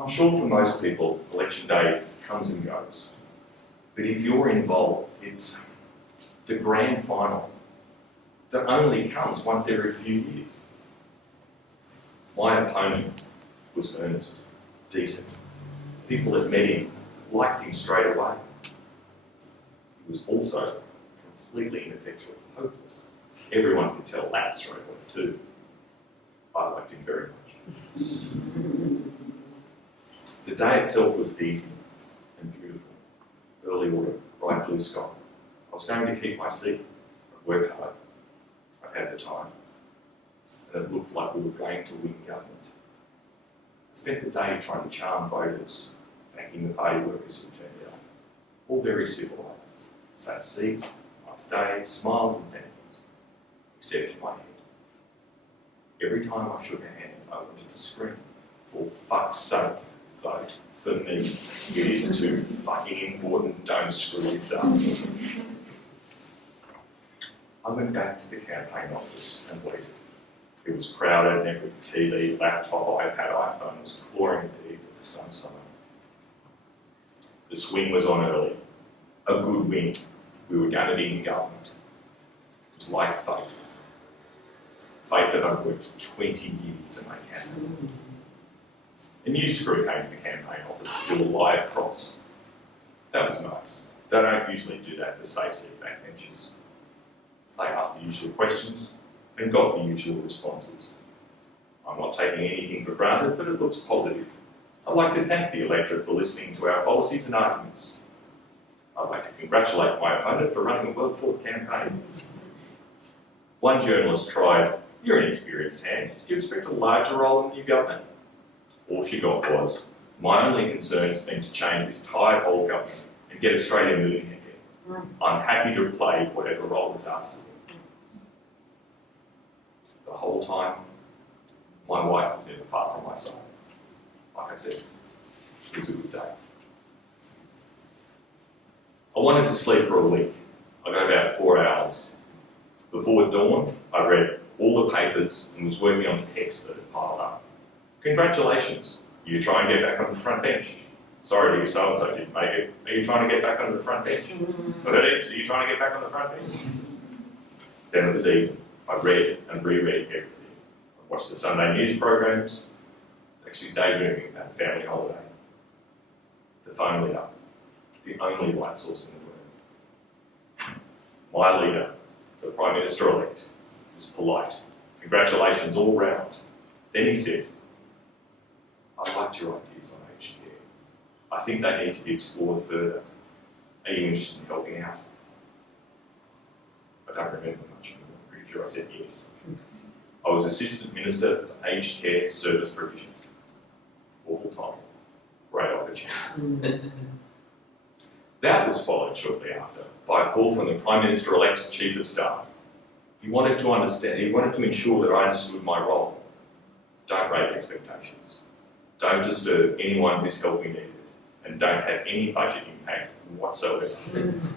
I'm sure for most people, election day comes and goes. But if you're involved, it's the grand final that only comes once every few years. My opponent was earnest, decent. People that met him liked him straight away. He was also completely ineffectual, hopeless. Everyone could tell that straight away too. I liked him very much. The day itself was easy and beautiful. Early autumn, bright blue sky. I was going to keep my seat. I worked hard. I had the time. And it looked like we were going to win government. I spent the day trying to charm voters, thanking the party workers who turned out. All very civilised. Safe seat, nice day, smiles and thank yous. Except in my head. Every time I shook a hand, I wanted to scream, for fuck's sake, vote for me. It is too fucking important, don't screw this up. I went back to the campaign office and waited. It was crowded, and every TV, laptop, iPad, iPhone was clawing at the ether for some sign. The swing was on early. A good win. We were going to be in government. It was like fate. Fate that I'd worked 20 years to make happen. A news crew came to the campaign office to do a live cross. That was nice. They don't usually do that for safe seat backbenchers. They asked the usual questions and got the usual responses. I'm not taking anything for granted, but it looks positive. I'd like to thank the electorate for listening to our policies and arguments. I'd like to congratulate my opponent for running a well-thought campaign. One journalist tried, "You're an experienced hand. Do you expect a larger role in the new government?" All she got was, "My only concern has been to change this tired old government and get Australia moving again. I'm happy to play whatever role is asked of me." The whole time, my wife was never far from my side. Like I said, it was a good day. I wanted to sleep for a week. I got about 4 hours. Before dawn, I read all the papers and was working on texts that had piled up. "Congratulations, you try and get back on the front bench. Sorry to you, so-and-so didn't make it. Are you trying to get back onto the front bench? I heard it, so you're trying to get back on the front bench?" Then it was evening. I read and reread everything. I watched the Sunday news programs. I was actually daydreaming about a family holiday. The phone lit up. The only light source in the room. My leader, the Prime Minister-elect, was polite. Congratulations all round. Then he said, "I liked your ideas on aged care. I think they need to be explored further. Are you interested in helping out?" I don't remember much more. I'm pretty sure I said yes. I was Assistant Minister for Aged Care Service Provision. Awful time. Great opportunity. That was followed shortly after by a call from the Prime Minister-elect's Chief of Staff. He wanted to ensure that I understood my role. Don't raise expectations. Don't disturb anyone who's help me needed. And don't have any budget impact whatsoever.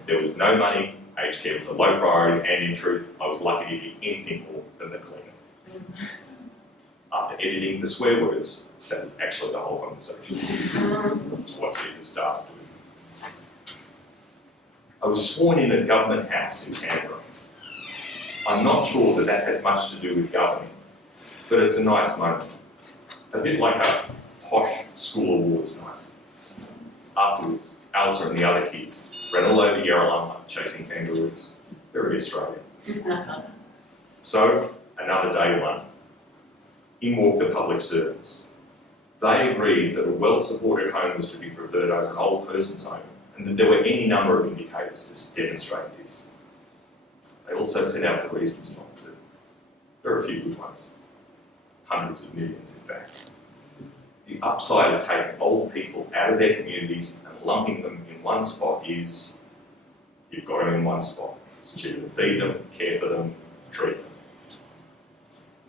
There was no money, aged care was a low priority, and in truth, I was lucky to get anything more than the cleaner. After editing the swear words, that was actually the whole conversation. That's what Chief of Staffs do. I was sworn in at Government House in Canberra. I'm not sure that that has much to do with governing, but it's a nice moment. A bit like a posh school awards night. Afterwards, Alistair and the other kids ran all over Yarralumla chasing kangaroos. Very Australian. So, another day one. In walked the public servants. They agreed that a well-supported home was to be preferred over an old person's home, and that there were any number of indicators to demonstrate this. They also set out the reasons not to. There are a few good ones. Hundreds of millions, in fact. The upside of taking old people out of their communities and lumping them in one spot is, you've got them in one spot. It's cheaper to feed them, care for them, treat them.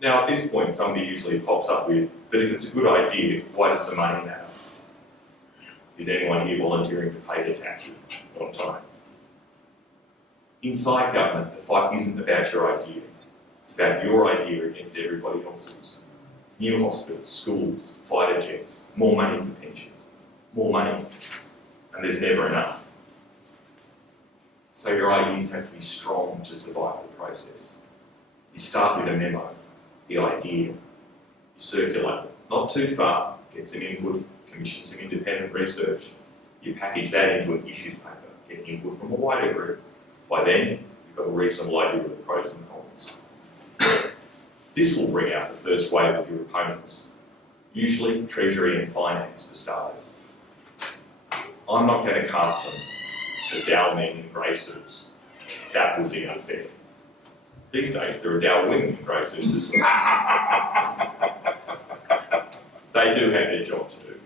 Now, at this point, somebody usually pops up with, but if it's a good idea, why does the money matter? Is anyone here volunteering to pay their taxes on time? Inside government, the fight isn't about your idea. It's about your idea against everybody else's. new hospitals, schools, fighter jets, more money for pensions, more money, and there's never enough. So your ideas have to be strong to survive the process. You start with a memo, the idea, you circulate it, not too far, get some input, commission some independent research, you package that into an issues paper, get input from a wider group. By then, you've got a reasonable idea of the pros and cons. This will bring out the first wave of your opponents, usually Treasury and Finance for starters. I'm not going to cast them as Dow men in grey suits. That would be unfair. These days, there are Dow women in grey suits as well. They do have their job to do.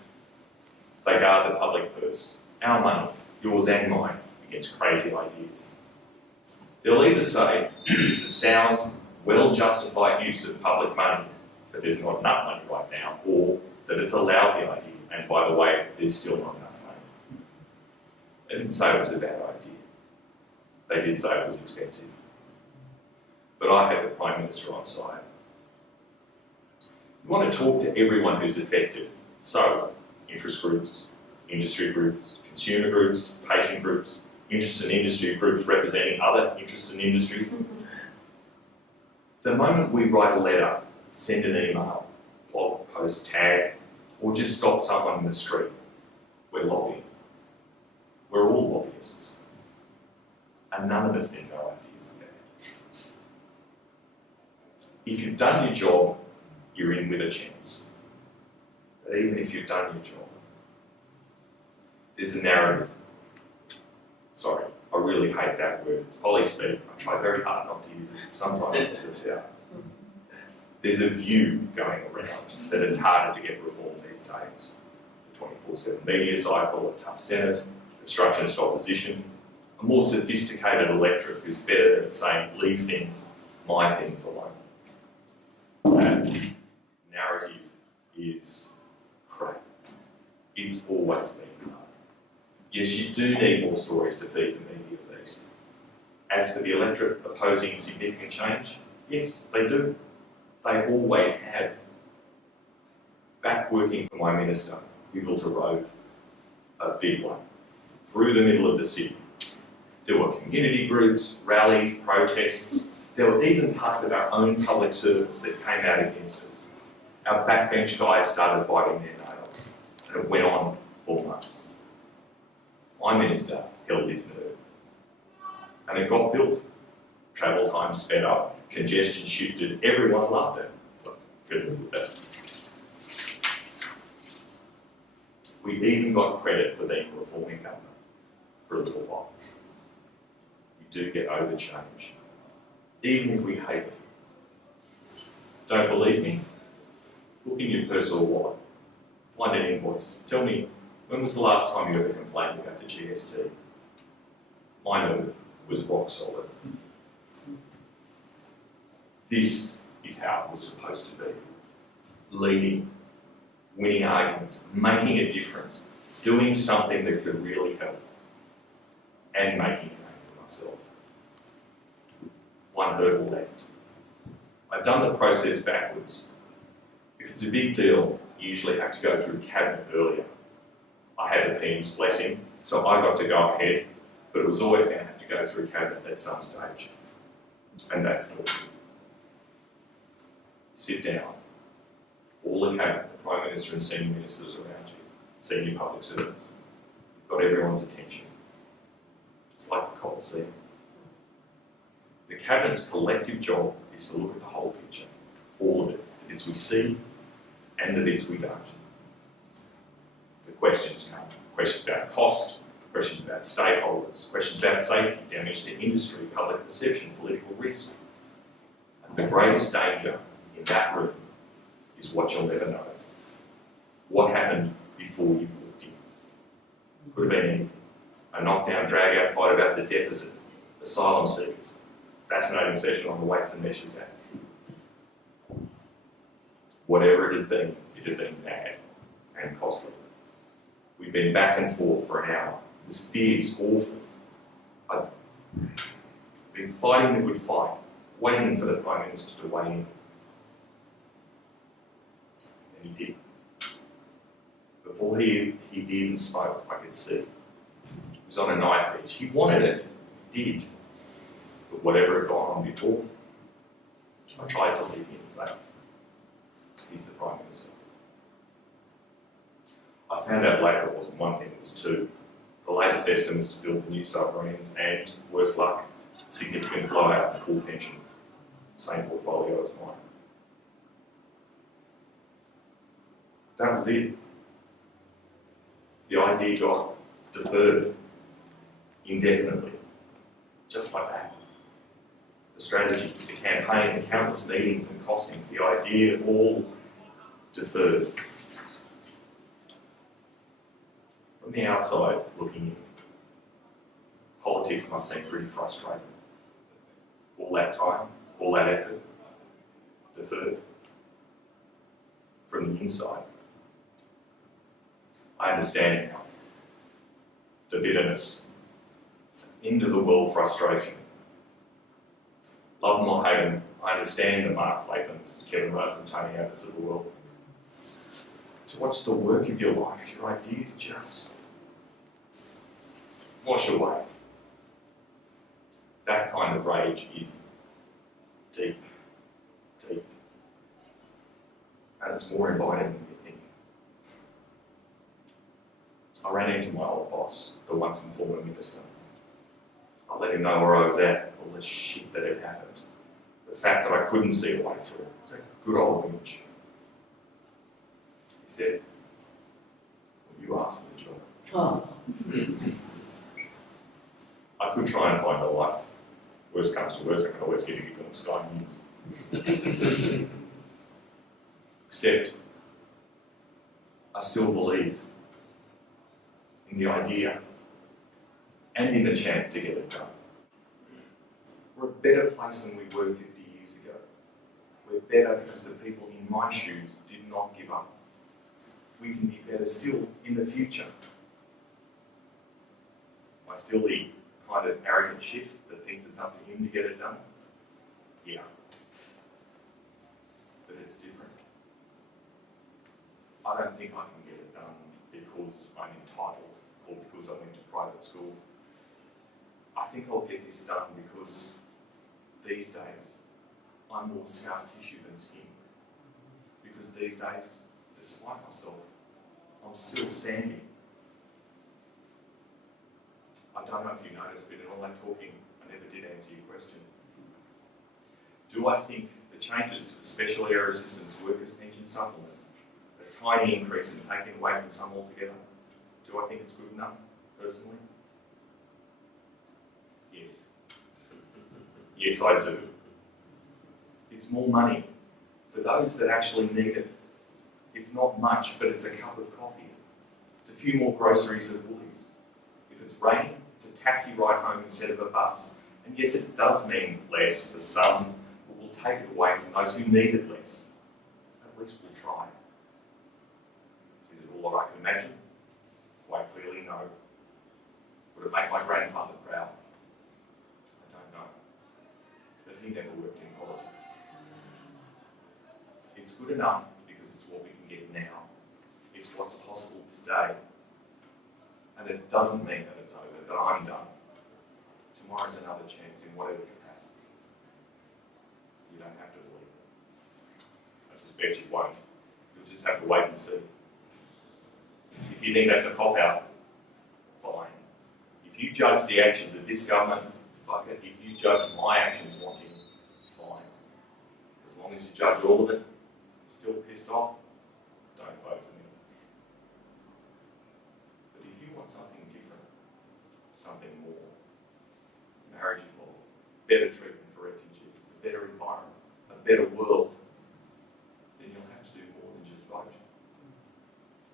They guard the public purse, our money, yours and mine, against crazy ideas. They'll either say it's a sound, well-justified use of public money, but there's not enough money right now, or that it's a lousy idea, and by the way, there's still not enough money. They didn't say it was a bad idea. They did say it was expensive. But I had the Prime Minister on side. You want to talk to everyone who's affected. So, interest groups, industry groups, consumer groups, patient groups, interest and industry groups representing other interests and industries. The moment we write a letter, send an email, blog post, tag, or just stop someone in the street, we're lobbying. We're all lobbyists. And none of us think our ideas are bad. If you've done your job, you're in with a chance. But even if you've done your job, there's a narrative. Sorry, I really hate that word. It's polyspeak. I try very hard not to use it. Sometimes it slips out. There's a view going around that it's harder to get reform these days. The 24/7 media cycle, a tough Senate, obstructionist opposition, a more sophisticated electorate who's better at saying, leave things, my things alone. That narrative is crap. It's always been hard. Yes, you do need more stories to feed the media beast. As for the electorate opposing significant change, yes, they do. They always have. Back working for my minister, we built a road, a big one, through the middle of the city. There were community groups, rallies, protests. There were even parts of our own public service that came out against us. Our backbench guys started biting their nails, and it went on for months. My minister held his nerve, and it got built. Travel time sped up, congestion shifted, everyone loved it. Couldn't live with that. We even got credit for being a reforming government for a little while. We do get over change, even if we hate it. Don't believe me? Look in your purse or wallet, find an invoice. Tell me, when was the last time you ever complained about the GST? My nerve was rock solid. This is how it was supposed to be. Leading, winning arguments, making a difference, doing something that could really help, and making a name for myself. One hurdle left. I've done the process backwards. If it's a big deal, you usually have to go through cabinet earlier. I had the PM's blessing, so I got to go ahead, but it was always going to have to go through cabinet at some stage. And that's normal. Sit down. All the cabinet, the Prime Minister and senior ministers around you, senior public servants. You've got everyone's attention. It's like the Colosseum. The Cabinet's collective job is to look at the whole picture, all of it, the bits we see and the bits we don't. The questions come. Questions about cost, questions about stakeholders, questions about safety, damage to industry, public perception, political risk. And the greatest danger in that room is what you'll never know. What happened before you walked in? Could have been anything. A knockdown, drag-out fight about the deficit, asylum seekers, fascinating session on the Weights and Measures Act. Whatever it had been bad and costly. We've been back and forth for an hour. This fear is awful. I've been fighting the good fight, waiting for the Prime Minister to weigh in. And he did. Before he even spoke, I could see. He was on a knife edge. He wanted it, he did. But whatever had gone on before, I tried to leave him, but he's the Prime Minister. I found out later it wasn't one thing, it was two. The latest estimates to build the new submarines and, worse luck, significant blowout and full pension. Same portfolio as mine. That was it. The idea got deferred indefinitely, just like that. The strategy, the campaign, the countless meetings and costings, the idea all deferred. From the outside looking in, politics must seem pretty frustrating. All that time, all that effort, deferred. From the inside, I understand now the bitterness, end of the world frustration. Love them or hate them, I understand the Mark Lathams, Kevin Rudd's and Tony Abbott's of the world. To watch the work of your life, your ideas just wash away. That kind of rage is deep, deep. And it's more inviting than you think. I ran into my old boss, the once and former minister. I let him know where I was at, all the shit that had happened. The fact that I couldn't see a way through it. It's a good old image. He said, well, you asked for the job. Oh. I could try and find a life. Worst comes to worst, I can always get a gig on Sky News. Except, I still believe in the idea and in the chance to get it done. We're a better place than we were 50 years ago. We're better because the people in my shoes did not give up. We can be better still in the future. I still eat kind of arrogant shit that thinks it's up to him to get it done. Yeah. But it's different. I don't think I can get it done because I'm entitled or because I went to private school. I think I'll get this done because these days I'm more scar tissue than skin. Because these days, despite myself, I'm still standing. I don't know if you noticed, but in all that talking, I never did answer your question. Do I think the changes to the Special Area Assistance Workers Pension Supplement, a tiny increase and taking away from some altogether, do I think it's good enough, personally? Yes. Yes, I do. It's more money for those that actually need it. It's not much, but it's a cup of coffee. It's a few more groceries at Woolies. If it's raining, it's a taxi ride home instead of a bus. And yes, it does mean less for some, but we'll take it away from those who need it less. At least we'll try. Is it all that I can imagine? Quite clearly, no. Would it make my grandfather proud? I don't know. But he never worked in politics. It's good enough because it's what we can get now. It's what's possible today. And it doesn't mean that it's over, that I'm done. Tomorrow's another chance in whatever capacity. You don't have to believe it. I suspect you won't. You'll just have to wait and see. If you think that's a cop-out, fine. If you judge the actions of this government, fuck it. If you judge my actions wanting, fine. As long as you judge all of it, still pissed off, don't vote for me. But if you want something different, something more, marriage law, better treatment for refugees, a better environment, a better world, then you'll have to do more than just vote.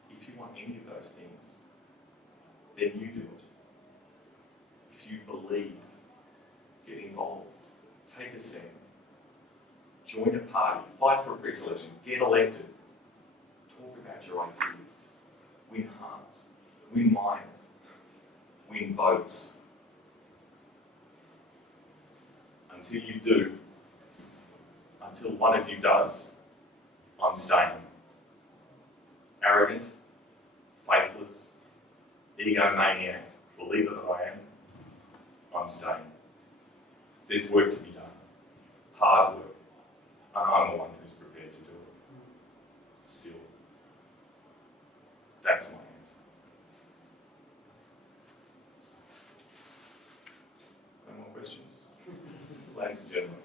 If you want any of those things, then you do it. If you believe, get involved, take a stand, join a party, fight for a pre-selection, get elected, talk about your ideas, win hearts, win minds, win votes. Until you do, until one of you does, I'm staying. arrogant, faithless, egomaniac believer that I am, I'm staying. There's work to be done, hard work, and I'm the one who's prepared to do it. Still, that's my answer. No more questions? Ladies and gentlemen.